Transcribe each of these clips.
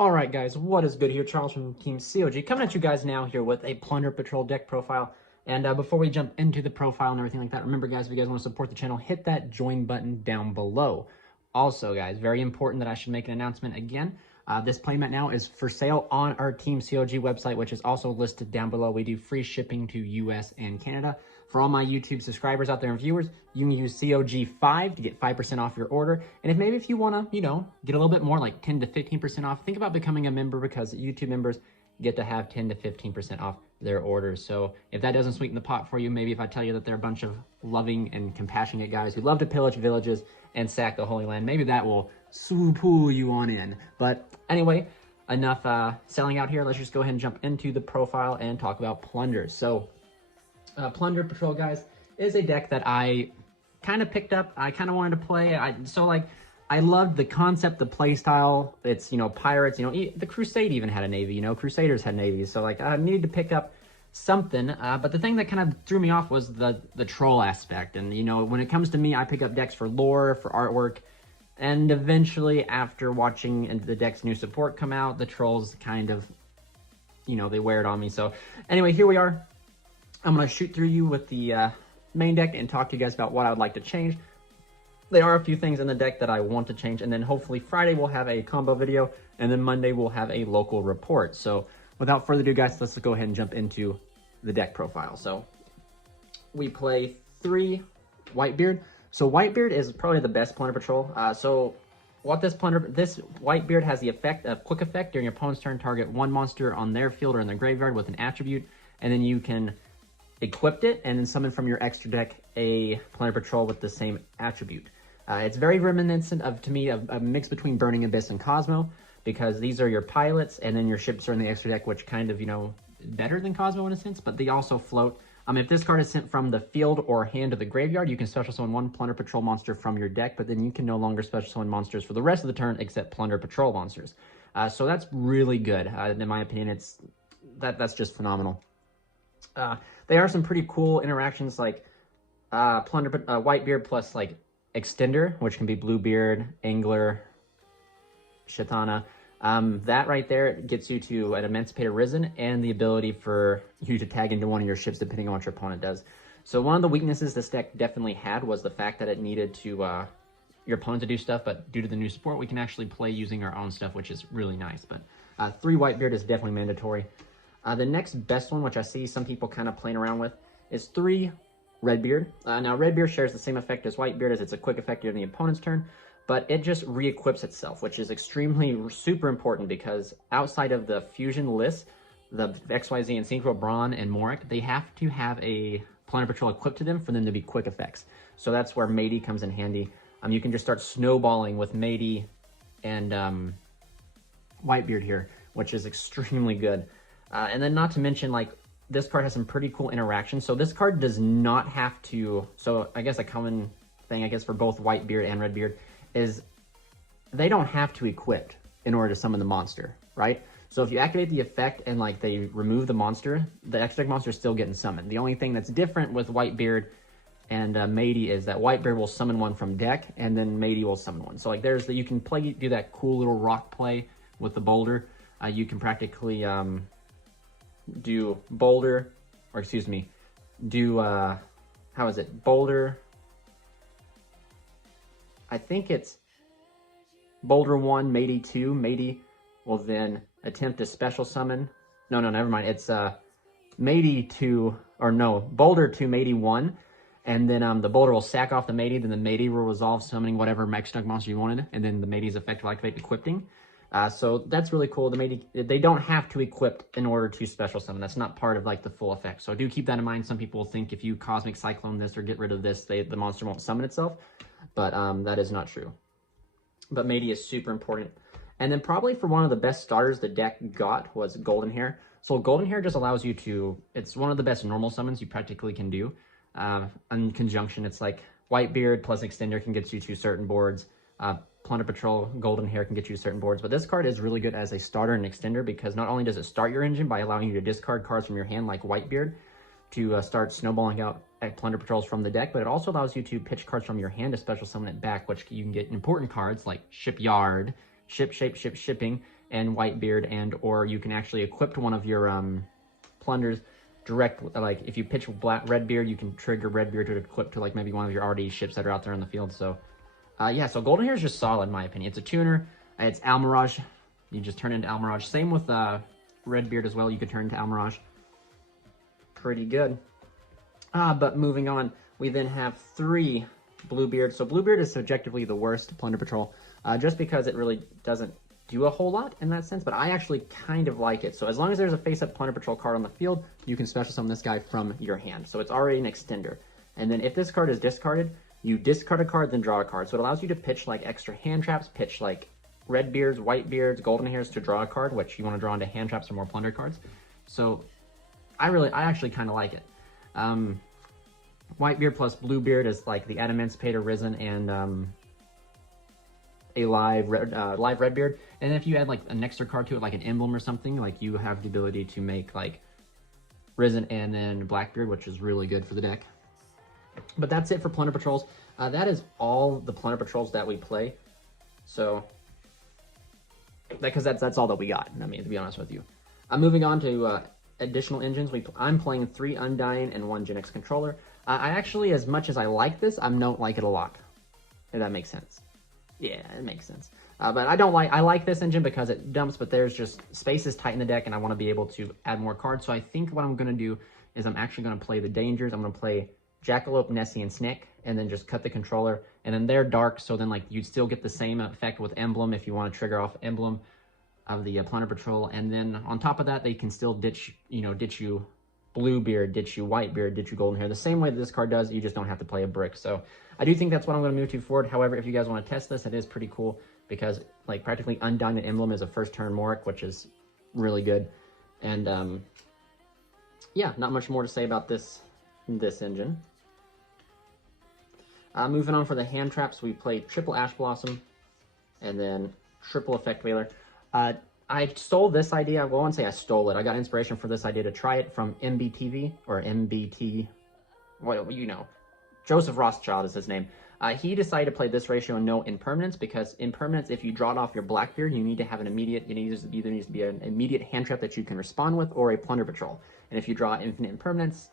All right, guys, what is good here? Charles from TEAMCOG coming at you guys now here with a Plunder Patrol deck profile. And before we jump into the profile and everything like that, remember, guys, if you guys want to support the channel, hit that join button down below. Also, guys, very important that I should make an announcement again. This playmat now is for sale on our TEAMCOG website, which is also listed down below. We do free shipping to US and Canada. For all my YouTube subscribers out there and viewers, you can use COG5 to get 5% off your order. And if you want to, get a little bit more, like 10 to 15% off, think about becoming a member, because YouTube members get to have 10 to 15% off their orders. So if that doesn't sweeten the pot for you, maybe if I tell you that they're a bunch of loving and compassionate guys who love to pillage villages and sack the Holy Land, maybe that will pull you on in. But anyway, enough selling out here. Let's just go ahead and jump into the profile and talk about Plunder. So Plunder Patrol, guys, is a deck that I kind of picked up. I kind of wanted to play. I loved the concept, the play style. It's, pirates, the Crusade even had a navy, Crusaders had navies. So I needed to pick up something. But the thing that kind of threw me off was the troll aspect. And, when it comes to me, I pick up decks for lore, for artwork. And eventually, after watching the deck's new support come out, the trolls kind of, they wear it on me. So anyway, here we are. I'm going to shoot through you with the main deck and talk to you guys about what I would like to change. There are a few things in the deck that I want to change, and then hopefully Friday we'll have a combo video, and then Monday we'll have a local report. So without further ado, guys, let's go ahead and jump into the deck profile. So we play 3 Whitebeard. So Whitebeard is probably the best Plunder Patrol. So what this Whitebeard has the effect, a quick effect during your opponent's turn, target one monster on their field or in their graveyard with an attribute, and then you can equip it and then summon from your extra deck a Plunder Patrol with the same attribute. It's very reminiscent of, to me, a mix between Burning Abyss and Cosmo, because these are your pilots and then your ships are in the extra deck, which kind of, better than Cosmo in a sense, but they also float. If this card is sent from the field or hand to the graveyard, you can special summon one Plunder Patrol monster from your deck, but then you can no longer special summon monsters for the rest of the turn except Plunder Patrol monsters. So that's really good. In my opinion, that's just phenomenal. There are some pretty cool interactions, like Whitebeard plus Extender, which can be Bluebeard, Angler, Shatana. That right there gets you to an Emancipator Risen and the ability for you to tag into one of your ships depending on what your opponent does. So one of the weaknesses this deck definitely had was the fact that it needed to your opponent to do stuff, but due to the new support, we can actually play using our own stuff, which is really nice. But 3 Whitebeard is definitely mandatory. The next best one, which I see some people kind of playing around with, is 3 Redbeard. Now, Redbeard shares the same effect as Whitebeard, as it's a quick effect during the opponent's turn, but it just re-equips itself, which is super important, because outside of the fusion list, the XYZ and Synchro, Brawn, and Morik, they have to have a Plunder Patrol equipped to them for them to be quick effects. So that's where Matey comes in handy. You can just start snowballing with Matey and Whitebeard here, which is extremely good. And then not to mention, this card has some pretty cool interactions. So this card does not have to, so I guess a common thing, for both Whitebeard and Redbeard is they don't have to equip in order to summon the monster, right? So if you activate the effect and they remove the monster, the extra deck monster is still getting summoned. The only thing that's different with Whitebeard and Matey is that Whitebeard will summon one from deck, and then Matey will summon one. So you can do that cool little rock play with the boulder. You can practically do boulder, or excuse me, boulder, I think it's boulder 1, Matey 2. Matey will then attempt to special summon, no, never mind, it's Matey 2, or no, boulder 2, Matey 1, and then the boulder will sack off the Matey, then the Matey will resolve summoning whatever extra monster you wanted, and then the Matey's effect will activate equipping. So that's really cool. They don't have to equip in order to special summon. That's not part of the full effect. So do keep that in mind. Some people think if you Cosmic Cyclone this or get rid of this, the monster won't summon itself. But that is not true. But Matey is super important. And then probably for one of the best starters the deck got was Golden Hair. So Golden Hair just allows you to, it's one of the best normal summons you practically can do. In conjunction, it's Whitebeard plus Extender can get you to certain boards. Plunder Patrol, Golden Hair can get you to certain boards, but this card is really good as a starter and extender, because not only does it start your engine by allowing you to discard cards from your hand like Whitebeard to start snowballing out Plunder Patrols from the deck, but it also allows you to pitch cards from your hand to special summon it back, which you can get important cards like Shipyard, Shipping, and Whitebeard, and or you can actually equip one of your plunders direct, like if you pitch Redbeard, you can trigger Redbeard to equip to like maybe one of your already ships that are out there in the field. So yeah, so Golden Hair is just solid in my opinion. It's a tuner, it's Almirage, you just turn into Almirage. Same with Redbeard as well, you could turn into Almirage. Pretty good. But moving on, we then have 3 Bluebeard. So Bluebeard is subjectively the worst Plunder Patrol, just because it really doesn't do a whole lot in that sense, but I actually kind of like it. So as long as there's a face-up Plunder Patrol card on the field, you can special summon this guy from your hand. So it's already an extender. And then if this card is discarded, you discard a card, then draw a card. So it allows you to pitch like extra hand traps, pitch like Redbeards, Whitebeards, Golden Hairs to draw a card, which you want to draw into hand traps or more Plunder cards. So I actually kind of like it. Whitebeard plus Bluebeard is like the Adamantipator, Risen, and a live Redbeard. And if you add like an extra card to it, like an emblem or something, like you have the ability to make like Risen and then Blackbeard, which is really good for the deck. But that's it for Plunder Patrols. That is all the Plunder Patrols that we play. So, because that's all that we got, I mean, to be honest with you. Moving on to additional engines. I'm playing 3 Undying and 1 Gen X controller. I actually, as much as I like this, I don't like it a lot. If that makes sense. Yeah, it makes sense. But I like this engine because it dumps, but there's just space is tight in the deck and I want to be able to add more cards. So I think what I'm going to do is I'm actually going to play the Dangers. I'm going to play Jackalope, Nessie, and Snick, and then just cut the controller. And then they're dark, so then like you'd still get the same effect with Emblem if you want to trigger off Emblem of the Plunder Patrol. And then on top of that, they can still ditch you Bluebeard, ditch you Whitebeard, ditch you Golden Hair. The same way that this card does, you just don't have to play a brick. So I do think that's what I'm going to move to forward. However, if you guys want to test this, it is pretty cool because like practically Undying and Emblem is a first turn Moric, which is really good. And yeah, not much more to say about this engine. Moving on for the hand traps, we played triple Ash Blossom and then triple Effect Veiler. I stole this idea. Well, I won't say I stole it. I got inspiration for this idea to try it from MBTV or MBT. Well, you know, Joseph Rothschild is his name. He decided to play this ratio and no impermanence because impermanence, if you draw it off your Blackbeard, you need to have an immediate, it either needs to be an immediate hand trap that you can respond with or a Plunder Patrol. And if you draw infinite impermanence,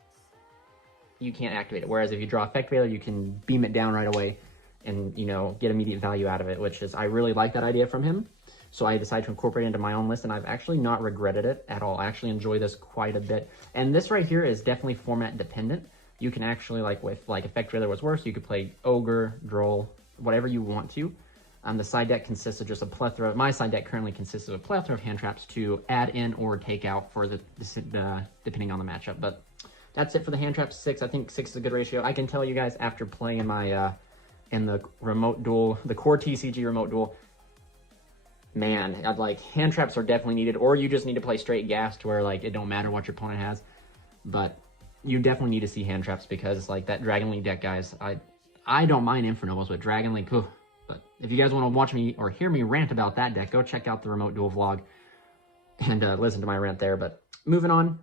you can't activate it. Whereas if you draw Effect Veiler, you can beam it down right away and, you know, get immediate value out of it, which is, I really like that idea from him. So I decided to incorporate it into my own list, and I've actually not regretted it at all. I actually enjoy this quite a bit. And this right here is definitely format dependent. You can actually, like with like Effect Veiler was worse, you could play Ogre, Droll, whatever you want to. The side deck consists of just a plethora. My side deck currently consists of a plethora of hand traps to add in or take out for the depending on the matchup. But that's it for the hand traps. 6. I think 6 is a good ratio. I can tell you guys after playing in my in the remote duel, the core TCG remote duel, man, I'd like hand traps are definitely needed, or you just need to play straight gas to where like it don't matter what your opponent has. But you definitely need to see hand traps because like that Dragon League deck, guys, I don't mind Infernovas, but Dragon League, oof. But if you guys want to watch me or hear me rant about that deck, go check out the remote duel vlog and listen to my rant there. But moving on,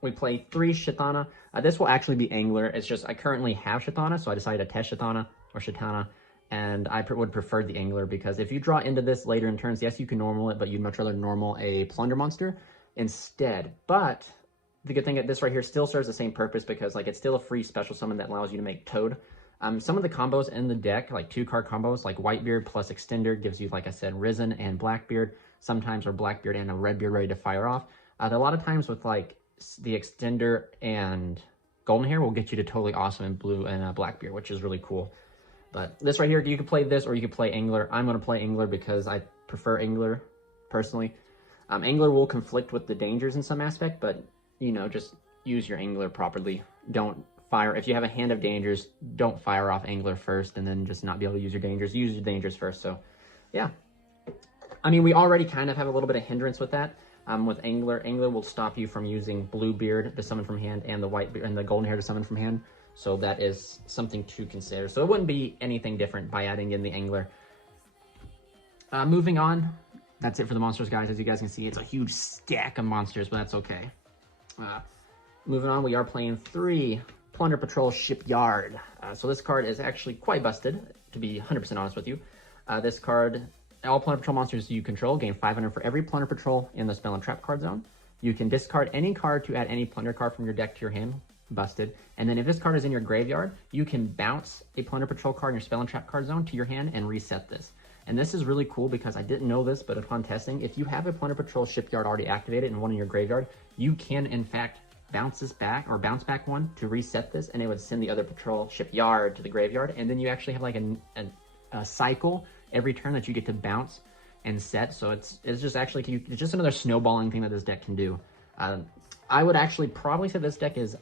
we play 3 Shatana. This will actually be Angler. It's just I currently have Shatana, so I decided to test Shatana. And I would prefer the Angler because if you draw into this later in turns, yes, you can normal it, but you'd much rather normal a Plunder monster instead. But the good thing that this right here still serves the same purpose because like it's still a free special summon that allows you to make Toad. Some of the combos in the deck, like 2-card combos, like Whitebeard plus Extender gives you, like I said, Risen and Blackbeard, sometimes or Blackbeard and a Redbeard ready to fire off. A lot of times with like the Extender and Golden Hair will get you to totally awesome in blue and Blackbeard, which is really cool. But this right here, you could play this or you could play Angler. I'm going to play Angler because I prefer Angler, personally. Angler will conflict with the Dangers in some aspect, but, you know, just use your Angler properly. Don't fire. If you have a hand of Dangers, don't fire off Angler first and then just not be able to use your Dangers. Use your Dangers first. So, yeah. I mean, we already kind of have a little bit of hindrance with that. With Angler, Angler will stop you from using Bluebeard to summon from hand and the Whitebeard and the Golden Hair to summon from hand. So that is something to consider. So it wouldn't be anything different by adding in the Angler. Moving on, that's it for the monsters, guys. As you guys can see, it's a huge stack of monsters, but that's okay. Moving on, we are playing 3 Plunder Patrol Shipyard. So this card is actually quite busted, to be 100% honest with you. This card all Plunder Patrol monsters you control gain 500 for every Plunder Patrol in the spell and trap card zone. You can discard any card to add any Plunder card from your deck to your hand. Busted. And then if this card is in your graveyard, you can bounce a Plunder Patrol card in your spell and trap card zone to your hand and reset this. And this is really cool because I didn't know this, but upon testing, if you have a Plunder Patrol shipyard already activated and one in your graveyard, you can in fact bounce this back or bounce back one to reset this, and it would send the other patrol shipyard to the graveyard. And then you actually have like a cycle every turn that you get to bounce and set. So it's just actually it's just another snowballing thing that this deck can do. I would actually probably say this deck is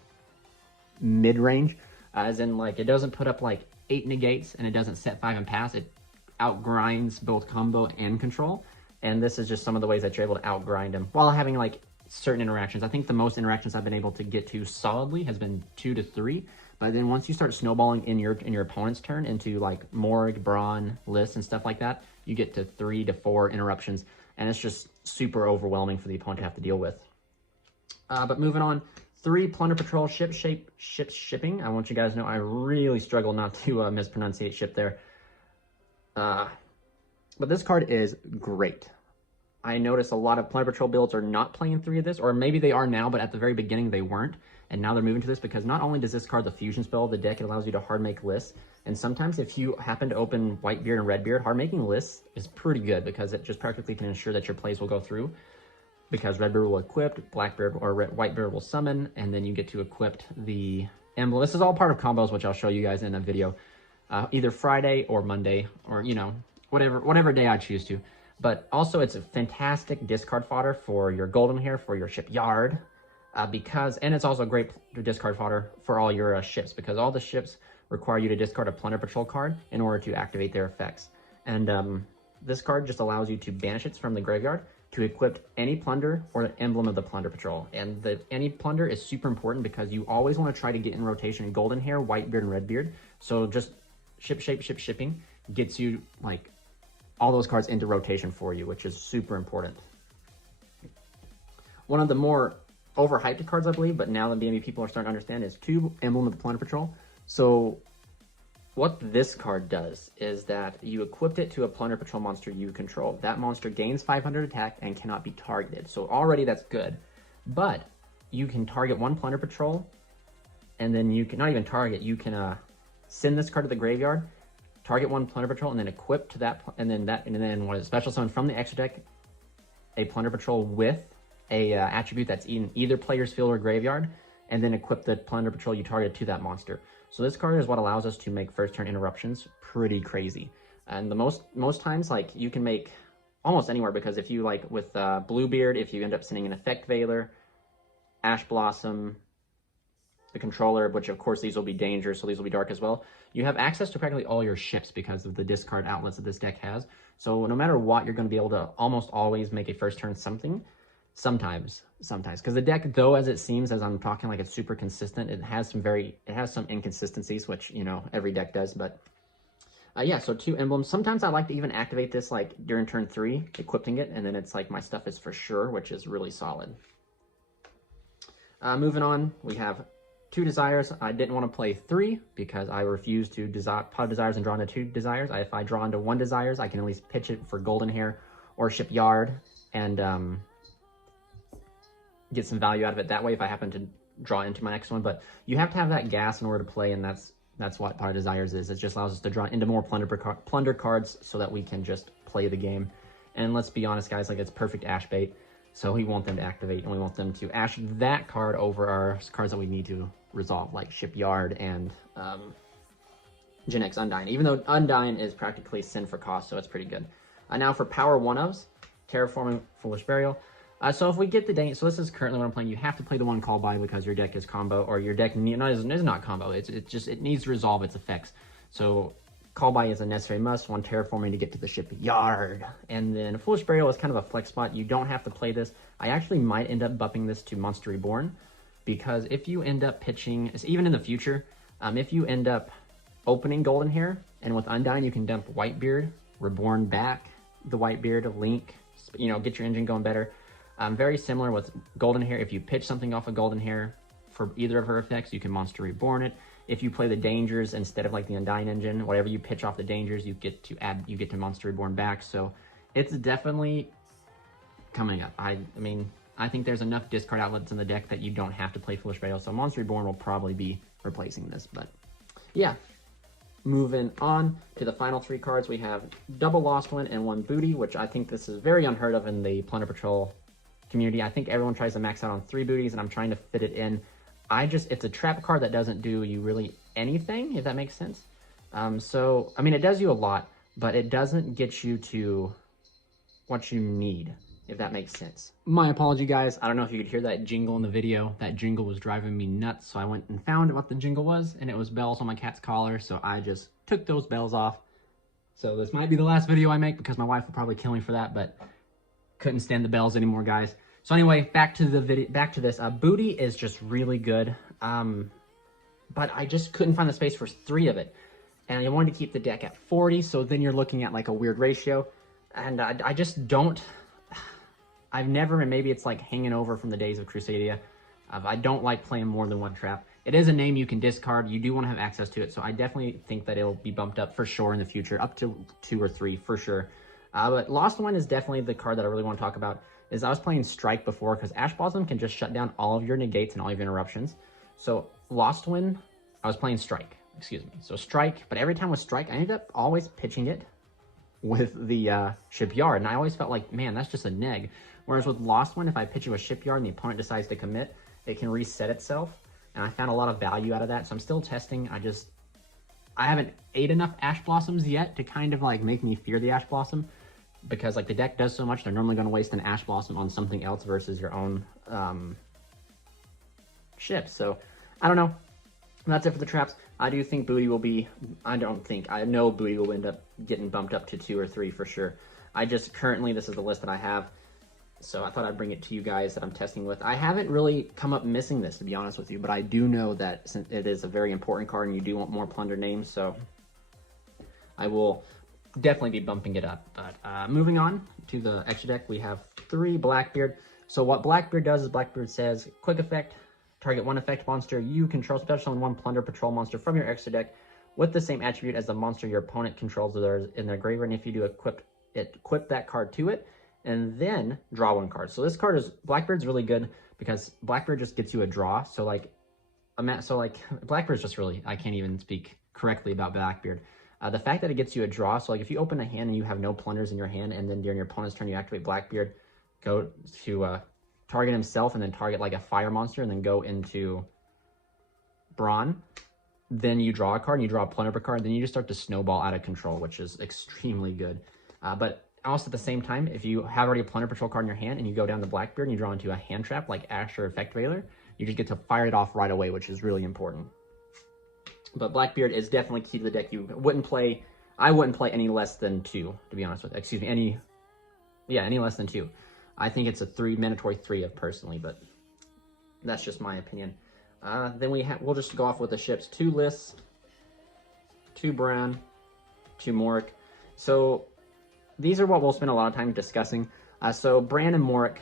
mid-range, as in like it doesn't put up like 8 negates and it doesn't set 5 and pass. It outgrinds both combo and control, and this is just some of the ways that you're able to outgrind him while having like certain interactions. I think the most interactions I've been able to get to solidly has been 2 to 3, but then once you start snowballing in your opponent's turn into like Morg, Brawn, List and stuff like that, you get to 3 to 4 interruptions, and it's just super overwhelming for the opponent to have to deal with. But moving on, 3 Plunder Patrol ships shipping. I want you guys to know I really struggle not to mispronunciate ship there. But this card is great. I notice a lot of Plunder Patrol builds are not playing 3 of this, or maybe they are now, but at the very beginning they weren't. And now they're moving to this because not only does this card the fusion spell of the deck, it allows you to hard make lists. And sometimes if you happen to open Whitebeard and Redbeard, hard making lists is pretty good because it just practically can ensure that your plays will go through. Because Redbeard will equip, Blackbeard or Whitebeard will summon, and then you get to equip the emblem. This is all part of combos, which I'll show you guys in a video, either Friday or Monday, or you know, whatever day I choose to. But also, it's a fantastic discard fodder for your Golden Hair, for your shipyard, and it's also great discard fodder for all your ships, because all the ships require you to discard a Plunder Patrol card in order to activate their effects. And this card just allows you to banish it from the graveyard to equip any Plunder or the emblem of the Plunder Patrol. And the any Plunder is super important because you always want to try to get in rotation Golden Hair, Whitebeard, and Redbeard. So just shipping gets you like all those cards into rotation for you, which is super important. One of the more overhyped cards, I believe, but now that maybe people are starting to understand, is 2 Emblem of the Plunder Patrol. So what this card does is that you equipped it to a Plunder Patrol monster you control. That monster gains 500 attack and cannot be targeted. So already that's good. But you can target 1 Plunder Patrol, and then you can not even target, you can send this card to the graveyard, target 1 Plunder Patrol, and then equip to that, and then what is special summon from the extra deck a Plunder Patrol with a attribute that's in either player's field or graveyard, and then equip the Plunder Patrol you targeted to that monster. So this card is what allows us to make first turn interruptions pretty crazy. And the most times, like, you can make almost anywhere, because if you, like, with Bluebeard, if you end up sending an Effect Veiler, Ash Blossom, the Controller, which of course these will be danger, so these will be dark as well, you have access to practically all your ships because of the discard outlets that this deck has. So no matter what, you're going to be able to almost always make a first turn something. Sometimes, because the deck, though, as it seems, as I'm talking like it's super consistent, it has some inconsistencies, which, you know, every deck does. But yeah, so 2 emblems. Sometimes I like to even activate this like during turn 3, equipping it, and then it's like my stuff is for sure, which is really solid. Moving on, we have 2 Desires. I didn't want to play 3 because I refuse to pot Desires and draw into 2 Desires. If I draw into 1 Desires, I can at least pitch it for Golden Hair or Shipyard, and get some value out of it that way if I happen to draw into my next one. But you have to have that gas in order to play, and that's what Pot of Desires is. It just allows us to draw into more plunder cards so that we can just play the game. And let's be honest, guys, like, it's perfect Ash bait, so we want them to activate, and we want them to Ash that card over our cards that we need to resolve, like Shipyard and Gen X Undyne, even though Undyne is practically sin for cost, so it's pretty good. Now for power 1-ofs, Terraforming, Foolish Burial. So if we get the day, so this is currently what I'm playing. You have to play the 1 call by because your deck is combo, or your deck is not combo. It needs to resolve its effects. So call by is a necessary must. 1 Terraforming to get to the shipyard, and then Foolish Burial is kind of a flex spot. You don't have to play this. I actually might end up bumping this to Monster Reborn, because if you end up pitching, even in the future, if you end up opening Golden Hair and with Undyne, you can dump Whitebeard, Reborn back the Whitebeard of Link, you know, get your engine going better. Very similar with Golden Hair. If you pitch something off of Golden Hair for either of her effects, you can Monster Reborn it. if you play the Dangers instead of like the Undying Engine, whatever you pitch off the Dangers, you get to Monster Reborn back. So it's definitely coming up. I mean, I think there's enough discard outlets in the deck that you don't have to play Foolish Betrayal. So Monster Reborn will probably be replacing this. But yeah, moving on to the final 3 cards, we have double Lost One and 1 Booty, which I think this is very unheard of in the Plunder Patrol community. I think everyone tries to max out on 3 booties, and I'm trying to fit it in. It's a trap card that doesn't do you really anything, if that makes sense. So, I mean, it does you a lot, but it doesn't get you to what you need, if that makes sense. My apology, guys. I don't know if you could hear that jingle in the video. That jingle was driving me nuts, so I went and found what the jingle was, and it was bells on my cat's collar, so I just took those bells off. So this might be the last video I make, because my wife will probably kill me for that, but couldn't stand the bells anymore, guys. So anyway, back to the video. Back to this. Booty is just really good, but I just couldn't find the space for 3 of it, and I wanted to keep the deck at 40. So then you're looking at like a weird ratio, and I just don't. I've never, and maybe it's like hanging over from the days of Crusadia. I don't like playing more than 1 trap. It is a name you can discard. You do want to have access to it, so I definitely think that it'll be bumped up for sure in the future, up to 2 or 3 for sure. But Lost One is definitely the card that I really want to talk about. I was playing Strike before, because Ash Blossom can just shut down all of your negates and all of your interruptions. So Lost One, I was playing Strike, excuse me. So Strike, but every time with Strike, I ended up always pitching it with the Shipyard, and I always felt like, man, that's just a neg. Whereas with Lost One, if I pitch it with Shipyard and the opponent decides to commit, it can reset itself, and I found a lot of value out of that. So I'm still testing. I haven't ate enough Ash Blossoms yet to kind of like make me fear the Ash Blossom, because like the deck does so much, they're normally going to waste an Ash Blossom on something else versus your own ship. So I don't know. That's it for the traps. I do think Booty will be, I know Booty will end up getting bumped up to 2 or 3 for sure. Currently, this is the list that I have, so I thought I'd bring it to you guys that I'm testing with. I haven't really come up missing this, to be honest with you, but I do know that since it is a very important card and you do want more Plunder names, so I will definitely be bumping it up. But moving on to the extra deck, we have 3 Blackbeard. So what Blackbeard does is Blackbeard says, quick effect, target 1 effect monster you control, special and 1 Plunder Patrol monster from your extra deck with the same attribute as the monster your opponent controls in their graveyard. And if you do equip that card to it, and then draw 1 card. So this card Blackbeard's really good, because Blackbeard just gets you a draw. So like Blackbeard's just really, I can't even speak correctly about Blackbeard. The fact that it gets you a draw, so like if you open a hand and you have no plunders in your hand, and then during your opponent's turn you activate Blackbeard, go to target himself and then target like a fire monster and then go into Brawn, then you draw a card and you draw a Plunder card, then you just start to snowball out of control, which is extremely good. But also at the same time, if you have already a Plunder Patrol card in your hand and you go down to Blackbeard and you draw into a hand trap like Ash or Effect Veiler, you just get to fire it off right away, which is really important. But Blackbeard is definitely key to the deck. I wouldn't play any less than 2, to be honest with you. Excuse me, any less than 2. I think it's a mandatory 3 of personally, but that's just my opinion. Then we'll just go off with the ships. 2 Lists, 2 Bran, 2 Morik. So these are what we'll spend a lot of time discussing. So Bran and Morik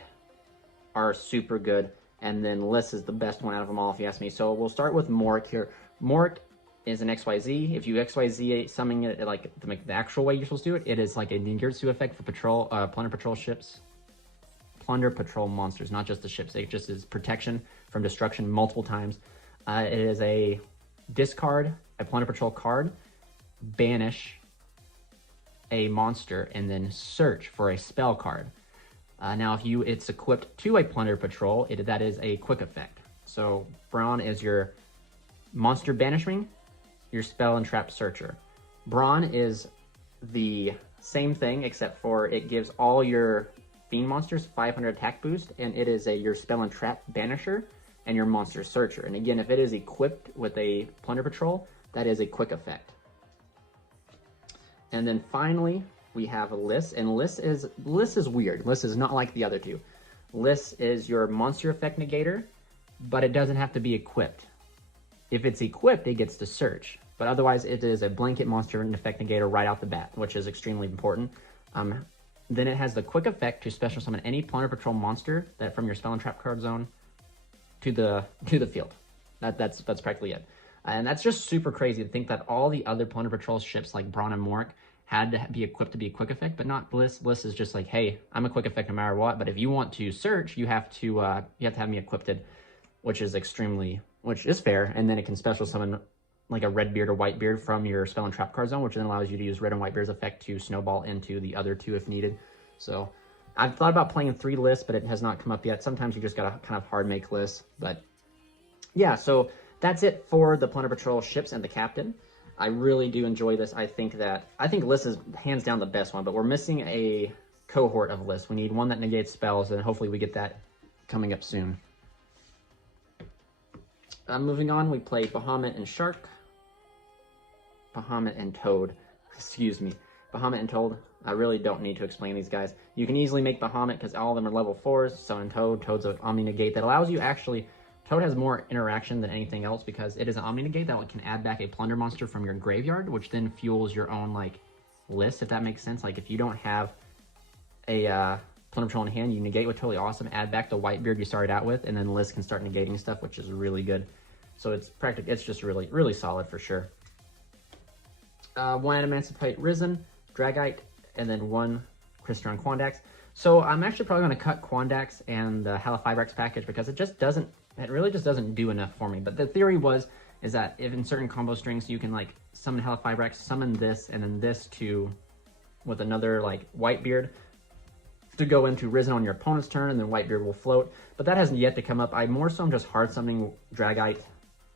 are super good, and then Liss is the best one out of them all, if you ask me. So we'll start with Morik here. Morik is an XYZ. If you XYZ summon it like the actual way you're supposed to do it, it is like a Ninjutsu effect for Plunder Patrol ships. Plunder Patrol monsters, not just the ships. It just is protection from destruction multiple times. It is a discard a Plunder Patrol card, banish a monster, and then search for a spell card. Now, if it's equipped to a Plunder Patrol, that is a quick effect. So Brawn is your monster banishing, your spell and trap searcher. Brawn is the same thing, except for it gives all your fiend monsters 500 attack boost, and it is your spell and trap banisher and your monster searcher. And again, if it is equipped with a Plunder Patrol, that is a quick effect. And then finally, we have Liss, and Liss is weird. Liss is not like the other 2. Liss is your monster effect negator, but it doesn't have to be equipped. If it's equipped, it gets to search, but otherwise it is a blanket monster and effect negator right out the bat, which is extremely important. Then it has the quick effect to special summon any Plunder Patrol monster that from your spell and trap card zone to the field. That's practically it. And that's just super crazy to think that all the other Plunder Patrol ships like Braun and Morik had to be equipped to be a quick effect, but not Bliss. Bliss is just like, hey, I'm a quick effect no matter what, but if you want to search, you have to have me equipped, which is fair. And then it can special summon like a Redbeard or Whitebeard from your spell and trap card zone, which then allows you to use Red and Whitebeard's effect to snowball into the other two if needed. So I've thought about playing 3 lists, but it has not come up yet. Sometimes you just gotta kind of hard make lists, but yeah, so that's it for the Plunder Patrol ships and the captain. I really do enjoy this. I think List is hands down the best one, but we're missing a cohort of lists. We need one that negates spells, and hopefully we get that coming up soon. Moving on, we play Bahamut and Shark. Bahamut and Toad. Excuse me. Bahamut and Toad. I really don't need to explain these guys. You can easily make Bahamut because all of them are level 4s. So in Toad, Toad's an Omni Negate that allows you actually... Toad has more interaction than anything else because it is an Omni Negate that can add back a Plunder monster from your graveyard, which then fuels your own, like, list, if that makes sense. Like, if you don't have a Plunder Patrol in hand, you negate with Totally Awesome, add back the Whitebeard you started out with, and then List can start negating stuff, which is really good. So it's practical. It's just really, really solid for sure. 1 Emancipate Risen, Dragite, and then 1 Crystron Quandax. So I'm actually probably going to cut Quandax and the Halifibrax package because it really just doesn't do enough for me. But the theory is that if in certain combo strings you can like summon Halifibrax, summon this, and then this with another like Whitebeard to go into Risen on your opponent's turn, and then Whitebeard will float. But that hasn't yet to come up. I more so am just hard summoning Dragite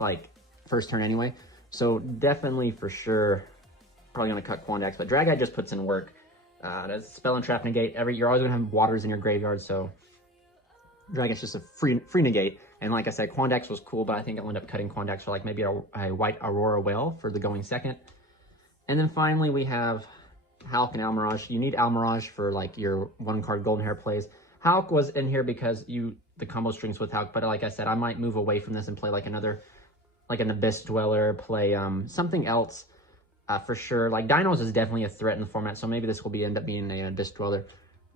like first turn anyway. So definitely for sure probably going to cut Quandax, but Dragite just puts in work. That's Spell and Trap Negate. You're always going to have waters in your graveyard, so Dragite's just a free negate. And like I said, Quandax was cool, but I think I'll end up cutting Quandax for like maybe a White Aurora Whale for the going second. And then finally we have Hulk and Almirage. You need Almirage for like your 1-card Golden Hair plays. Hulk was in here because the combo strings with Hulk, but like I said, I might move away from this and play like an Abyss Dweller, play something else. For sure, like Dinos is definitely a threat in the format, so maybe this will end up being an Abyss Dweller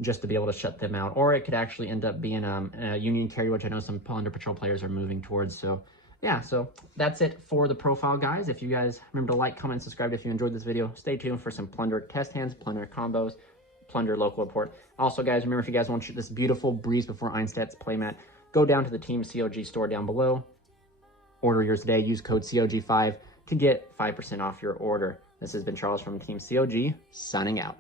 just to be able to shut them out, or it could actually end up being a Union Carry, which I know some Plunder Patrol players are moving towards. So yeah, so that's it for the profile, guys. If you guys remember to like, comment, and subscribe if you enjoyed this video. Stay tuned for some Plunder test hands, Plunder combos, Plunder local report. Also, guys, remember if you guys want to shoot this beautiful Breeze Before Einstedt's playmat, go down to the TeamCOG store down below. Order yours today. Use code COG5 to get 5% off your order. This has been Charles from TeamCOG, signing out.